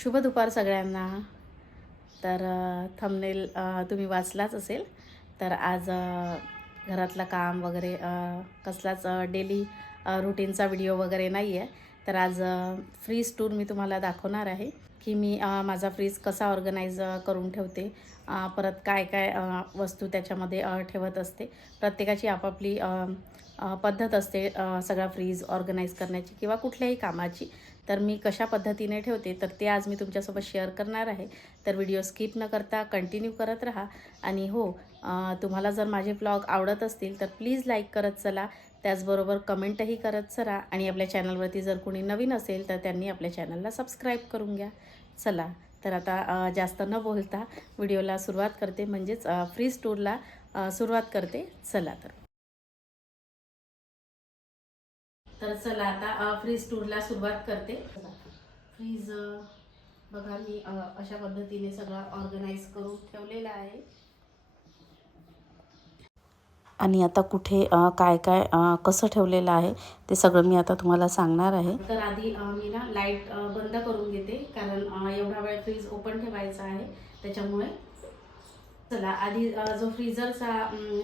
शुभ दुपार सगळ्यांना। तर थंबनेल तुम्ही वाचलाच असेल। तर आज घरातलं काम वगैरे कसलाच डेली रूटीनचा व्हिडिओ वगैरे नाही आहे। तर आज फ्रीज टूर मी तुम्हाला दाखवणार आहे की मी माझा फ्रीज कसा ऑर्गनाइज करून ठेवते, परत काय काय वस्तू त्याच्यामध्ये ठेवत असते। प्रत्येकाची आपापली पद्धत असते सगळा फ्रीज ऑर्गनाइज करण्याची किंवा कुठल्याही कामाची। तर मी कशा पद्धतीने ठेवते तर ते आज मी तुमच्यासोबत शेअर करणार आहे। तर व्हिडिओ स्किप न करता कंटिन्यू करत राहा। आणि हो, तुम्हाला जर माझे ब्लॉग आवडत असतील तर प्लीज लाईक करत चला, त्याचबरोबर कमेंटही करत चला। आणि आपल्या चॅनलवरती जर कोणी नवीन असेल तर त्यांनी आपल्या चॅनलला सबस्क्राईब करून घ्या। चला, तर आता जास्त न बोलता व्हिडिओला सुरुवात करते, म्हणजेच फ्रीज टूरला सुरुवात करते। चला तर चला आता फ्रीज टूरला सुरुवात करते। फ्रीज बघा मी अशा पद्धतीने सगळं ऑर्गनाइज करून ठेवलेलं आहे। आणि आता कुठे काय काय कसं ठेवलेलं आहे ते सगळं मी आता तुम्हाला सांगणार आहे। तर आधी मी ना लाईट बंद करून घेते, कारण एवढा वेळ फ्रीज ओपन ठेवायचा आहे त्याच्यामुळे। चला आधी जो फ्रीजरचा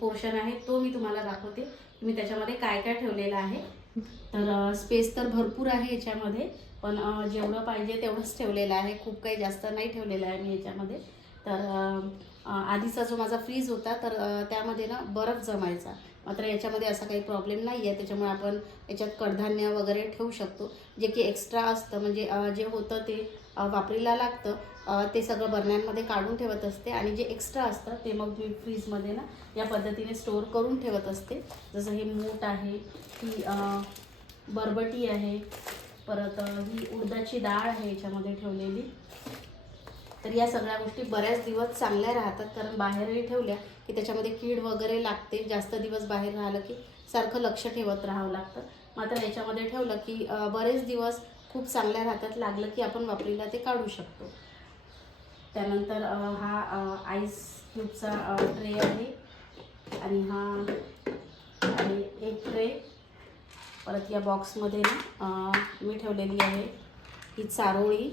पोर्शन आहे तो मी तुम्हाला दाखवते की मी त्याच्यामध्ये काय काय ठेवलेलं आहे। तर स्पेस तर भरपूर आहे याच्यामध्ये, पण जेवढं पाहिजे तेवढंच ठेवलेलं आहे, खूप काही जास्त नाही ठेवलेलं आहे मी याच्यामध्ये। तर आधीचा जो माझा फ्रीज होता तर त्यामध्ये ना बर्फ जमायचा, मात्र याच्यामध्ये असा काही प्रॉब्लेम नाही आहे। त्याच्यामुळे आपण याच्यात कडधान्य वगैरे ठेवू शकतो, जे की एक्स्ट्रा असतं, म्हणजे जे होतं ते वापरीला लागतं ते सगळं बरण्यांमध्ये काढून ठेवत असते, आणि जे एक्स्ट्रा असतं ते मग मी फ्रीजमध्ये ना या पद्धतीने स्टोअर करून ठेवत असते। जसं हे मूठ आहे, ही बरबटी आहे, परत ही उडदाची डाळ आहे याच्यामध्ये ठेवलेली। तर या सगळ्या गोष्टी बऱ्याच दिवस चांगल्या राहतात, कारण बाहेरही ठेवल्या की त्याच्यामध्ये कीड वगैरे लागते। जास्त दिवस बाहेर राहिलं की सारखं लक्ष ठेवत राहावं लागतं, मात्र याच्यामध्ये ठेवलं की बरेच दिवस खूप चांगल्या राहतात, लागलं की आपण वापरीला ते काढू शकतो। त्यानंतर हा आईस क्यूबचा ट्रे आहे, आणि हा आहे एक ट्रे। परत या बॉक्समध्ये मी ठेवलेली आहे ही चारोळी,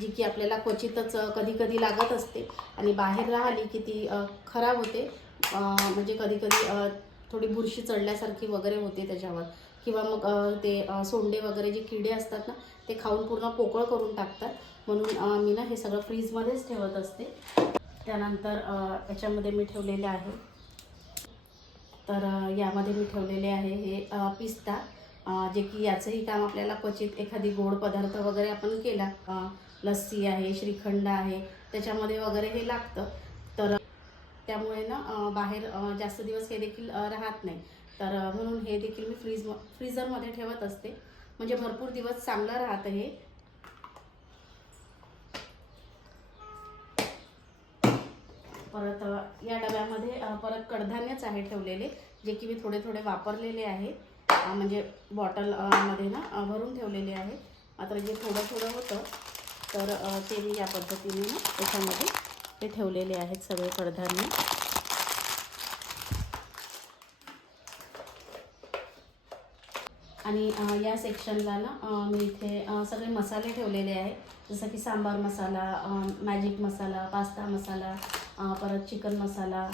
जी की आपल्याला क्वचितच कधी कधी लागत असते, आणि बाहेर राहिली की ती खराब होते। म्हणजे कधी कधी थोडी बुरशी चढल्यासारखी वगैरे होते त्याच्यावर, किंवा मग ते सोंडे वगैरे जे किडे असतात ना ते खाऊन पूर्ण पोकळ करून टाकतात, म्हणून मी ना हे सगळं फ्रीजमध्येच ठेवत असते। त्यानंतर याच्यामध्ये मी ठेवलेले आहे, तर यामध्ये मी ठेवलेले आहे हे पिस्ता, जे की याचंही काम आपल्याला क्वचित एखादी गोड पदार्थ वगैरे आपण केला, लस्सी आहे, श्रीखंड आहे, त्याच्यामध्ये वगैरे हे लागतं। तर त्यामुळे ना बाहेर जास्त दिवस हे देखील राहत नाही, तर म्हणून हे देखील मी फ्रीझरमध्ये ठेवत असते, म्हणजे भरपूर दिवस चांगलं राहतं हे। परत या डब्यामध्ये परत कडधान्यच आहे ठेवलेले, जे की मी थोडे थोडे वापरलेले आहे, म्हणजे बॉटल मध्ये ना भरून ठेवलेले आहे। मात्र जे थोडं थोडं होतं तर ते मी या पद्धतीने ना त्याच्यामध्ये ते ठेवलेले आहेत सगळे कडधान्य। आणि या सेक्शनला ना मी इथे सगळे मसाले ठेवलेले आहे, जसं की सांबार मसाला, मॅजिक मसाला, पास्ता मसाला, परत चिकन मसाला,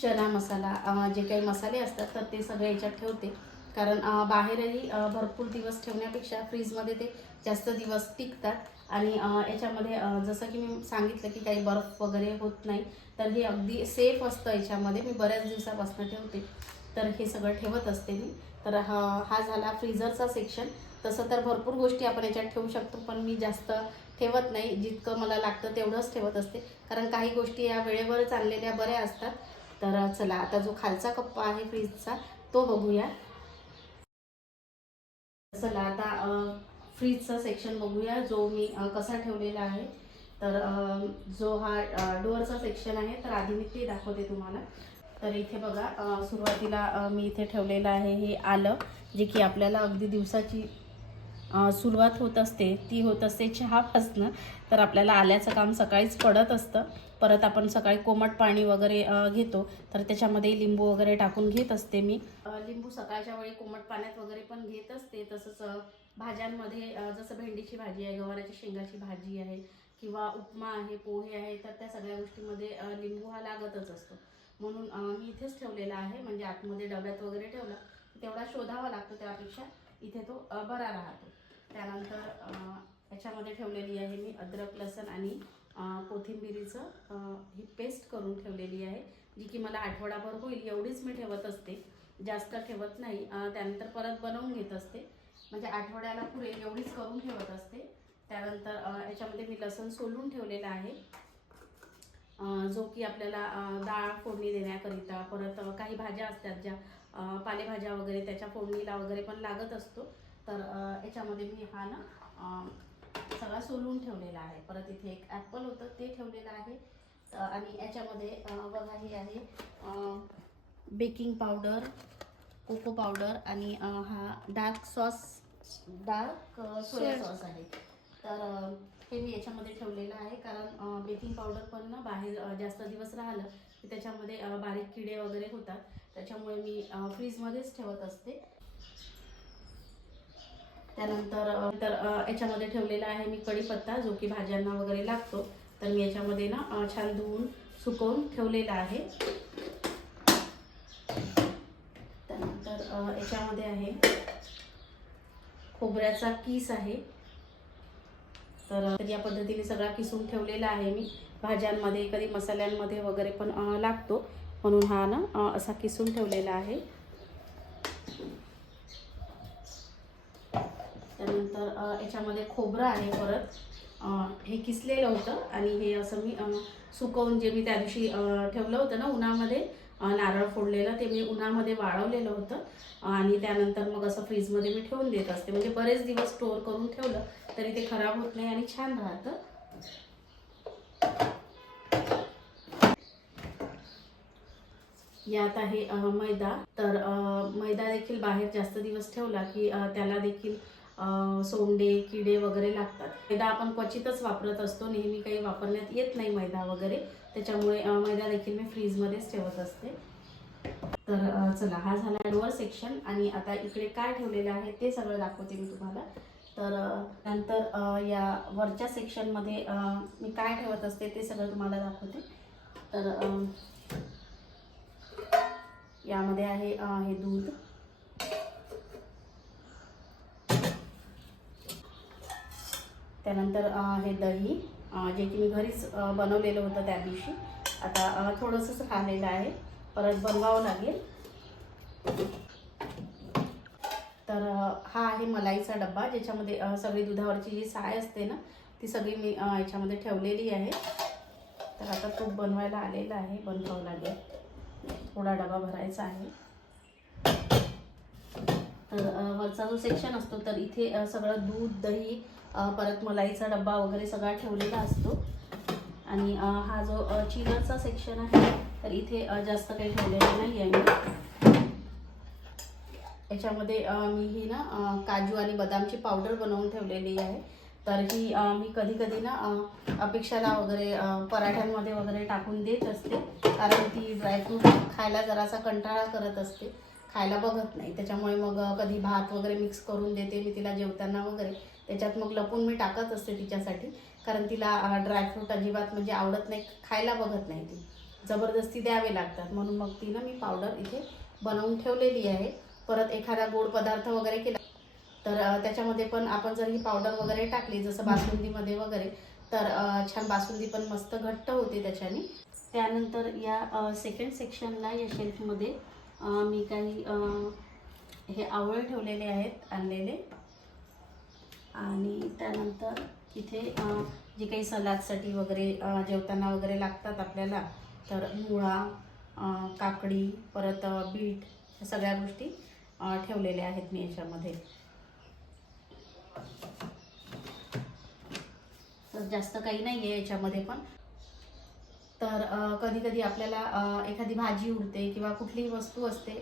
चना मसाला, जे काही मसाले असतात तर ते सगळे याच्यात ठेवते, कारण बाहेरही भरपूर दिवस ठेवण्यापेक्षा फ्रीजमध्ये ते जास्त दिवस टिकतात। आणि याच्यामध्ये जसं की मी सांगितलं की काही बर्फ वगैरे होत नाही, तर हे अगदी सेफ असतं। याच्यामध्ये मी बऱ्याच दिवसापासून ठेवते, तर हे सगळं ठेवत असते मी। तर हा झाला फ्रीजरचा सेक्शन। तसं तर भरपूर गोष्टी आपण याच्यात ठेवू शकतो, पण मी जास्त ठेवत नाही, जितकं मला लागतं तेवढंच ठेवत असते, कारण काही गोष्टी या वेळेवरच आणलेल्या बऱ्या असतात। तर चला आता जो खालचा कप्पा आहे फ्रीजचा तो बघूया। चला आता फ्रीजचा सेक्शन बघूया, जो मी कसा ठेवलेला आहे। तर जो हा डोअरचा सेक्शन आहे, तर आधी मी ते दाखवते तुम्हाला। तर इथे बघा, सुरुवातीला मी इथे ठेवलेलं आहे हे आलं, जे की आपल्याला अगदी दिवसाची सुरुवात होत असते ती होत असते चहापासनं। तर आपल्याला आल्याचं काम सकाळीच पडत असतं, परत आपण सकाळी कोमट पाणी वगैरे घेतो, तर त्याच्यामध्ये लिंबू वगैरे टाकून घेत असते मी। लिंबू सकाळच्या वेळी कोमट पाण्यात वगैरे पण घेत असते, तसंच भाज्यांमध्ये जसं भेंडीची भाजी आहे, गवाराच्या शेंगाची भाजी आहे किंवा उपमा आहे, पोहे आहे, तर त्या सगळ्या गोष्टीमध्ये लिंबू हा लागतच असतो. म्हणून मी इथेच ठेवलेला आहे, म्हणजे आतमध्ये डब्यात वगैरे ठेवला तेवढा शोधावा लागतो, त्यापेक्षा इथे तो बरा राहतो. त्यानंतर याच्यामध्ये ठेवलेली आहे मी अद्रक, लसूण आणि कोथिंबिरीचं ही पेस्ट करून ठेवलेली आहे, जी की मला आठवडाभर होईल एवढीच मी ठेवत असते, जास्त ठेवत नाही. त्यानंतर परत बनवून घेत असते, म्हणजे आठवड्याला पुरेल एवढीच करून ठेवत असते. त्यानंतर याच्यामध्ये मी लसूण सोलून ठेवलेला आहे, जो की आपल्याला डाळ फोडणी देण्याकरिता, परत काही भाज्या असतात ज्या पालेभाज्या वगैरे त्याच्या फोडणीला वगैरे पण लागत असतो. तर याच्यामध्ये मी हा ना सगळा सोलून ठेवलेला आहे. परत इथे एक ॲपल होतं ते ठेवलेलं आहे. आणि याच्यामध्ये बघा हे आहे बेकिंग पावडर, कोको पावडर आणि हा डार्क सोया सॉस आहे. तर हे मी याच्यामध्ये ठेवलेलं आहे, कारण बेकिंग पावडर पण ना बाहेर जास्त दिवस राहिलं की त्याच्यामध्ये बारीक किडे वगैरे होतात, त्याच्यामुळे मी फ्रीजमध्येच ठेवत असते. त्यानंतर याच्यामध्ये ठेवलेला आहे मी कढीपत्ता, जो की भाज्यांना वगैरे लागतो. तर मी याच्यामध्ये ना छान धुवून सुकवून ठेवलेला आहे. त्यानंतर याच्यामध्ये आहे खोबऱ्याचा किस आहे. तर या पद्धतीने सगळा किसून ठेवलेला आहे मी. भाज्यांमध्ये कधी मसाल्यांमध्ये वगैरे पण लागतो, म्हणून हा ना असा किसून ठेवलेला आहे. त्यानंतर याच्यामध्ये खोबरं आहे, परत हे किसलेलं होतं आणि हे असं मी सुकवून, जे मी त्या दिवशी ठेवलं होतं ना उन्हामध्ये, नारळ फोडलेलं, ते मी उन्हामध्ये वाळवलेलं होतं आणि त्यानंतर मग असं फ्रीजमध्ये मी ठेवून देत असते, म्हणजे बरेच दिवस स्टोअर करून ठेवलं तरी ते खराब होत नाही आणि छान राहतं. यात आहे मैदा. तर मैदा देखील बाहेर जास्त दिवस ठेवला की त्याला देखील सोंडे, किडे वगैरे लागतात. मैदा आपण क्वचितच वापरत असतो, नेहमी काही वापरण्यात येत नाही मैदा वगैरे, त्याच्यामुळे मैदा देखील मी फ्रीजमध्येच ठेवत असते. तर चला, हा झाला लोअर सेक्शन आणि आता इकडे काय ठेवलेलं आहे ते सगळं दाखवते मी तुम्हाला. तर नंतर या वरच्या सेक्शनमध्ये मी काय ठेवत असते ते सगळं तुम्हाला दाखवते. तर यामध्ये आहे हे दूध, त्यानंतर हे दही, जे की मी घरीच बनवलेलं होतं त्या दिवशी. आता थोडंसंच राहिलेलं आहे, परत बनवावं लागेल. तर हा आहे मलाईचा डब्बा, ज्याच्यामध्ये सगळी दुधावरची जी साय असते ना ती सगळी मी याच्यामध्ये ठेवलेली आहे. तर आता तूप बनवायला आलेलं आहे, बनवावं लागेल, थोडा डबा भरायचा आहे. तर वरचा जो सेक्शन असतो तर इथे सगळं दूध, दही, परत मलाईचा डब्बा वगैरे सगळा ठेवलेला असतो. आणि हा जो चिलरचा सेक्शन आहे तर इथे जास्त काही ठेवलेलं नाही आहे मी. याच्यामध्ये मी ही ना काजू आणि बदामची पावडर बनवून ठेवलेली आहे. तर ही मी कधी कधी ना अपेक्षाला वगैरे पराठ्यांमध्ये वगैरे टाकून देत असते, कारण ती ड्रायफ्रूट खायला जरासा कंटाळा करत असते, खायला बघत नाही. त्याच्यामुळे मग कधी भात वगैरे मिक्स करून देते मी तिला जेवताना वगैरे, त्याच्यात मग लपून मी टाकत असते तिच्यासाठी, कारण तिला ड्रायफ्रूट अजिबात म्हणजे आवडत नाही, खायला बघत नाही, ती जबरदस्ती द्यावे लागतात. म्हणून मग ती ना मी पावडर इथे बनवून ठेवलेली आहे. परत एखादा गोड पदार्थ वगैरे केला तर त्याच्यामध्ये पण आपण जर ही पावडर वगैरे टाकली, जसं बासुंदीमध्ये वगैरे, तर छान बासुंदी पण मस्त घट्ट होते त्याच्याने. त्यानंतर या सेकंड सेक्शनला या शेल्फमध्ये मी काही हे आवळे ठेवलेले आहेत आणलेले. आणि त्यानंतर इथे जे काही सलादसाठी वगैरे जेवताना वगैरे लागतात आपल्याला, तर मुळा, काकडी, परत बीट, या सगळ्या गोष्टी ठेवलेल्या आहेत मी याच्यामध्ये. तर जास्त काही नाही आहे याच्यामध्ये पण. तर कधी कधी आपल्याला एखादी भाजी उरते किंवा कुठलीही वस्तू असते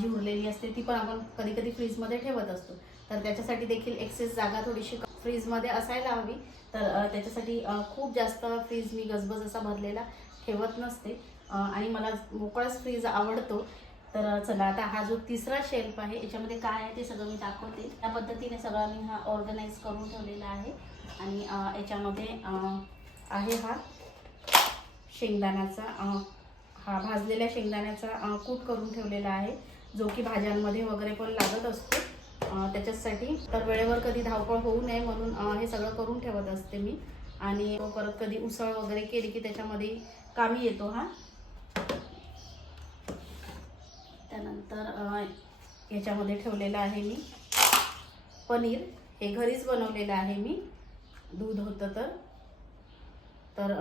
जी उरलेली असते, ती पण आपण कधी कधी फ्रीजमध्ये ठेवत असतो. तर त्याच्यासाठी देखील एक्सेस जागा थोडीशी फ्रीजमध्ये असायला हवी. तर त्याच्यासाठी खूप जास्त फ्रीज मी गजबज असा भरलेला ठेवत नसते आणि मला मोकळाच फ्रीज आवडतो. तर चला आता हा जो तिसरा शेल्फ आहे याच्यामध्ये काय आहे ते सगळं मी दाखवते. त्या पद्धतीने सगळं मी हा ऑर्गनाईज करून ठेवलेला आहे. आणि याच्यामध्ये आहे हा शेंगदाण्याचा हा भाजलेल्या शेंगदाण्याचा कूट करून ठेवलेला आहे, जो की भाज्यांमध्ये वगैरे पण लागत असतो. त्याच्यासाठी तर वेळेवर कधी धावपळ होऊ नये म्हणून हे सगळं करून ठेवत असते मी. आणि परत कधी उसळ वगैरे केली की त्याच्यामध्ये कामी येतो हा. त्यानंतर याच्यामध्ये ठेवलेलं आहे मी पनीर. हे घरीच बनवलेलं आहे मी. दूध होतं तर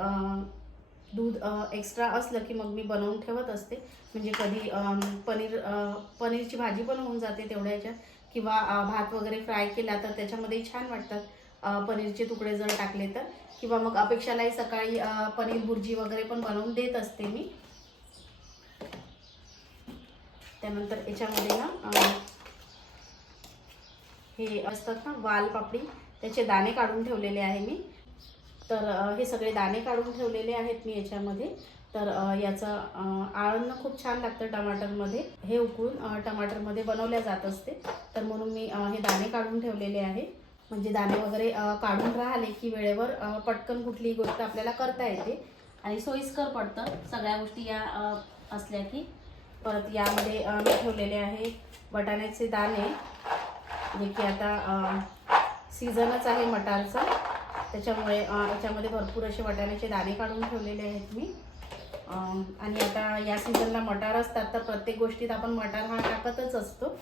दूध एक्स्ट्रा असलं की मग मी बनवून ठेवत असते. म्हणजे कधी पनीरची भाजी पण होऊन जाते तेवढ्या ह्याच्यात, किंवा भात वगैरे फ्राय केला तर त्याच्यामध्ये छान वाटतात पनीरचे तुकडे जर टाकले तर. किंवा मग अपेक्षालाही सकाळी पनीर भुर्जी वगैरे पण बनवून देत असते मी. त्यानंतर याच्यामध्ये ना हे असतात ना वालपापडी, त्याचे दाणे काढून ठेवलेले आहे मी. तर हे सगळे दाणे काढून ठेवलेले आहेत मी याच्यामध्ये. तर याचं आळण खूप छान लागतं टमाटरमध्ये. हे उकळून टमाटरमध्ये बनवल्या जात असते. तर म्हणून मी हे दाणे काढून ठेवलेले आहे. म्हणजे दाणे वगैरे काढून राहिले की वेळेवर पटकन कुठलीही गोष्ट आपल्याला करता येते आणि सोयीस्कर पडतं सगळ्या गोष्टी या असल्या की. परत यामध्ये मी ठेवलेले आहे वाटाण्याचे दाणे, जे की आता सीझनच आहे मटारचा, त्याच्यामुळे याच्यामध्ये भरपूर असे वाटाण्याचे दाणे काढून ठेवलेले आहेत मी. आणि आता या सीझनला मटार असतात तर प्रत्येक गोष्टीत आपण मटार हा टाकतच असतो.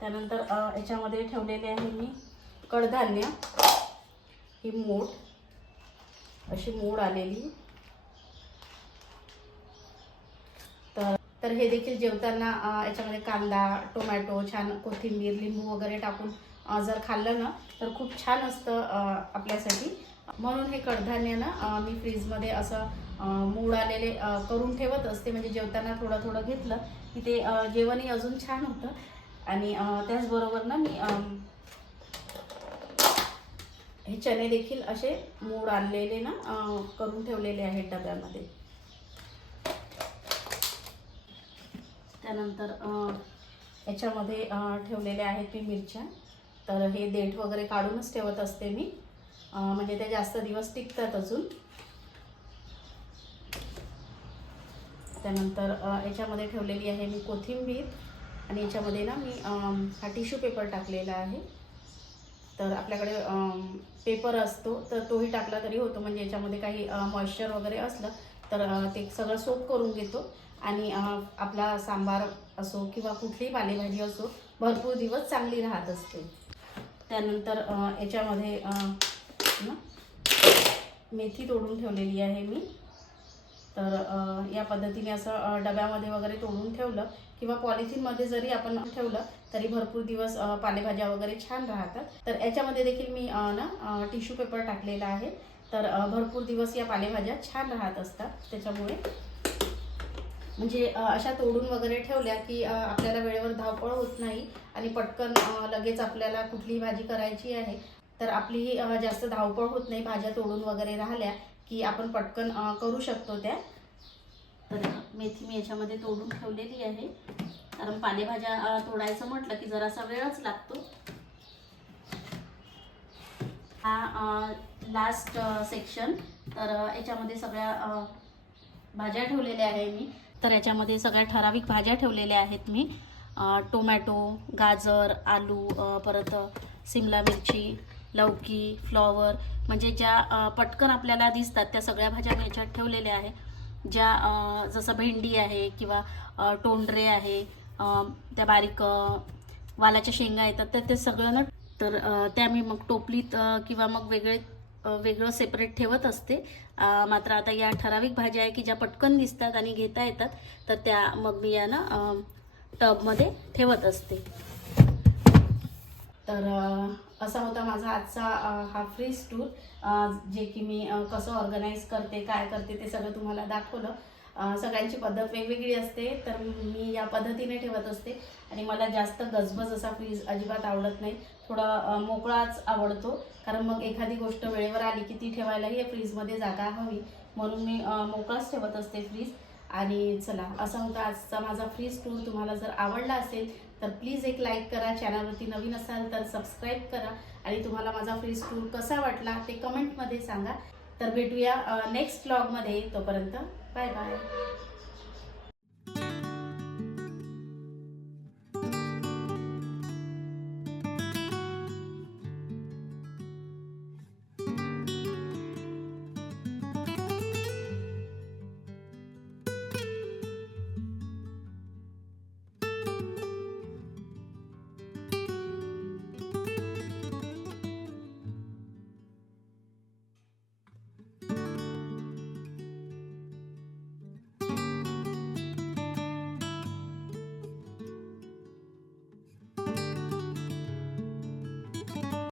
त्यानंतर याच्यामध्ये ठेवलेले आहे मी कडधान्य. ही मोड, अशी मोड आलेली. तर हे देखील जेवताना याच्यामध्ये कांदा, टोमॅटो, छान कोथिंबीर, लिंबू वगैरे टाकून जर खाल्लं ना तर खूप छान असतं आपल्यासाठी. म्हणून हे कडधान्य ना मी फ्रीजमध्ये असं मूड आलेले करून ठेवत असते. म्हणजे जेवताना थोडं थोडं घेतलं की ते जेवणही अजून छान होतं. आणि त्याचबरोबर ना मी हे चणे देखील असे मूड आणलेले ना करून ठेवलेले आहेत डब्यामध्ये. त्यानंतर याच्यामध्ये ठेवलेले आहेत मी मिरच्या. तर हे देठ वगैरे काढूनच ठेवत असते मी, म्हणजे ते जास्त दिवस टिकतात अजून. त्यानंतर याच्यामध्ये ठेवलेली आहे मी कोथिंबीर. आणि याच्यामध्ये ना मी हा टिश्यू पेपर टाकलेला आहे. तर आपल्याकडे पेपर असतो तर तोही टाकला तरी होतो, म्हणजे याच्यामध्ये काही मॉइश्चर वगैरे असलं तर ते सगळं सोक करून घेतो. आणि आपला सांबार असो किंवा कुठलीही पालेभाजी असो भरपूर दिवस चांगली राहत असते. त्यानंतर याच्यामध्ये ना मेथी तोडून ठेवलेली आहे मी. तर या पद्धतीने असं डब्यामध्ये वगैरे तोडून ठेवलं किंवा पॉलिथिनमध्ये जरी आपण ठेवलं तरी भरपूर दिवस पालेभाज्या वगैरे छान राहतात. तर याच्यामध्ये देखील मी ना टिश्यू पेपर टाकलेला आहे. तर भरपूर दिवस या पालेभाज्या छान राहत असतात. त्याच्यामुळे म्हणजे अशा तोडून वगैरे ठेवल्या की आपल्याला वेळेवर धावपळ होत नाही आणि पटकन लगेच आपल्याला कुठलीही भाजी करायची आहे तर आपली जास्त धावपळ होत नाही. भाज्या तोडून वगैरे राहिल्या की आपण पटकन करू शकतो त्या. तर मेथी मी याच्यामध्ये तोडून ठेवलेली आहे, कारण पालेभाज्या तोडायचं म्हटलं की जरासा वेळच लागतो. हा लास्ट सेक्शन. तर याच्यामध्ये सगळ्या भाज्या ठेवलेल्या आहे मी. तर याच्यामध्ये सगळ्या ठराविक भाज्या ठेवलेल्या आहेत मी. टोमॅटो, गाजर, आलू, परत सिमला मिरची, लौकी, फ्लॉवर, म्हणजे ज्या पटकन आपल्याला दिसतात त्या सगळ्या भाज्या मी याच्यात ठेवलेल्या आहे. ज्या जसं भेंडी आहे किंवा टोंडरे आहे, त्या बारीक वालाच्या शेंगा येतात तर ते सगळं ना तर त्या मी मग टोपलीत किंवा मग वेगळं सेपरेट ठेवत असते. मात्र आता या ठराविक भाज्या आहे की ज्या पटकन दिसतात आणि घेता येतात तर त्या मग मी या ना टबमध्ये ठेवत असते. तर असा होता माझा आजचा हा फ्रीज टूर, जे की मी कसं ऑर्गनाईज करते, काय करते ते सगळं तुम्हाला दाखवलं. सगळ्यांची पद्धत वेगवेगळी असते तर मी या पद्धतीने ठेवत असते. आणि मला जास्त गजबज असा फ्रीज अजिबात आवडत नाही. थोडा मोकळाच आवडतो, कारण मग एखादी गोष्ट वेळेवर आली की ती ठेवायलाही फ्रीजमध्ये जागा हवी. म्हणून मी मोकळाच ठेवत असते फ्रीज. आणि चला, असा होता आजचा माझा फ्रीज टूर. तुम्हाला जर आवडला असेल तर प्लीज एक लाईक करा, चॅनलवरती नवीन असाल तर सबस्क्राईब करा आणि तुम्हाला माझा फ्रीज टूर कसा वाटला ते कमेंटमध्ये सांगा. तर भेटूया नेक्स्ट व्लॉगमध्ये. तोपर्यंत बाय बाय.